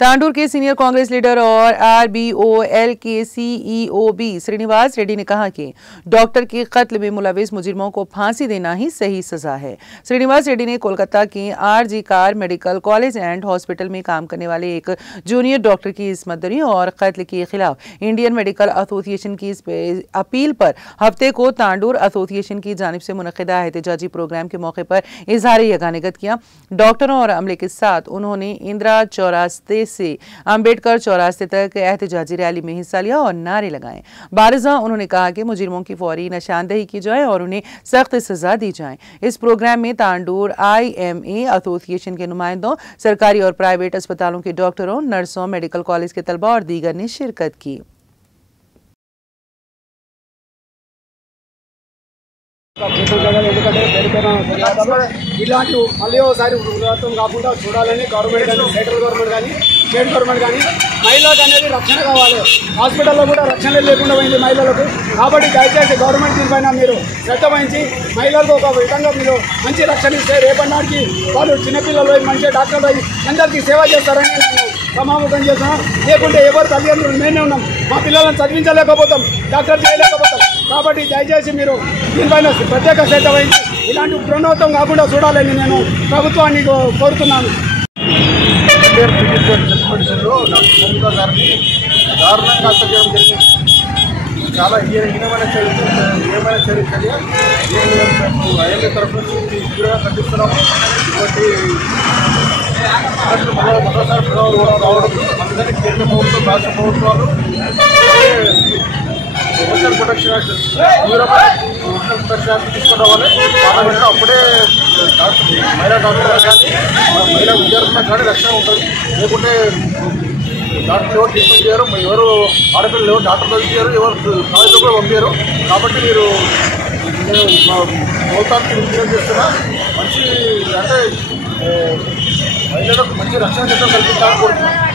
तांडूर के senior Congress leader और आरबीओएल के सीईओ बी श्रीनिवास रेड्डी ने कहा कि डॉक्टर के कत्ल में मुलविस मुजरिमों को फांसी देना ही सही सजा है। श्रीनिवास रेड्डी ने कोलकाता के RG Kar medical college and hospital में काम करने वाले एक जूनियर डॉक्टर की इस्मत दरी और कत्ल के खिलाफ इंडियन मेडिकल एसोसिएशन की अपील पर हफ्ते को तांडूर एसोसिएशन की जानिब से मुनक़िदा एहतजाजी प्रोग्राम के मौके पर इजहार यगानिगत किया। डॉक्टरों और अमले के साथ उन्होंने इंदिरा चौरास्ते से अंबेडकर चौरास्ते तक एहतजाजी रैली में हिस्सा लिया और नारे लगाए। बारिज़ा उन्होंने कहा कि मुजरिमों की फौरी निशानदेही की जाए और उन्हें सख्त सजा दी जाए। इस प्रोग्राम में तांडूर IMA एसोसिएशन के नुमाइंदों, सरकारी और प्राइवेट अस्पतालों के डॉक्टरों, नर्सों, मेडिकल कॉलेज के तलबा और दीगर ने शिरकत की। ఇలాంటి మళ్ళీ ఒకసారి ప్రభుత్వం కాకుండా చూడాలని గవర్నమెంట్ కానీ సెంట్రల్ గవర్నమెంట్ కానీ స్టేట్ గవర్నమెంట్ కానీ మహిళలకు అనేది రక్షణ కావాలి। హాస్పిటల్లో కూడా రక్షణ లేకుండా పోయింది మహిళలకు। కాబట్టి దయచేసి గవర్నమెంట్ దీనిపైన మీరు శ్రద్ధ వహించి మహిళలకు ఒక విధంగా మీరు మంచి రక్షణ ఇస్తే రేపటినాటికి వాళ్ళు చిన్నపిల్లలు మంచి డాక్టర్లు అందరికీ సేవ చేస్తారని నేను సమాముఖం చేస్తున్నాను। లేకుంటే ఎవరు తల్లిదండ్రులు మేమే ఉన్నాం, మా పిల్లలను చదివించలేకపోతాం, డాక్టర్ చేయలేకపోతాం। కాబట్టి దయచేసి మీరు దీనిపైన ప్రత్యేక శ్రద్ధ వహించి ఇలాంటి పునరావృతం కాకుండా చూడాలని నేను ప్రభుత్వాన్ని కోరుతున్నాను। దారుణంగా హత్య చేయడం జరిగింది। చాలా హీనమైన చర్య ఐఎంఏ తరఫు నుంచి తీవ్రంగా ఖండిస్తున్నాము। ఇటువంటి మరోసారి రావడం అందరినీ కేంద్ర ప్రభుత్వం, రాష్ట్ర ప్రభుత్వాలు సోషల్ ప్రొటెక్షన్ యాక్ట్ తీసుకురావాలి పార్లమెంట్లో। అప్పుడే మహిళా డాక్టర్లకు కానీ మహిళా విద్యార్థులకు కానీ రక్షణ ఉంటుంది। లేకుంటే డాక్టర్ ఎవరు ట్రీట్మెంట్ చేయరు, ఎవరు ఆడపిల్లలు ఎవరు డాక్టర్ చదివారు, ఎవరు కాలేజీలో కూడా పంపారు। కాబట్టి నేను ప్రభుత్వానికి విజ్ఞప్తి చేస్తున్నా, మంచి అంటే మహిళలకు మంచి రక్షణ చట్టం కల్పించాలని కోరుతున్నాను।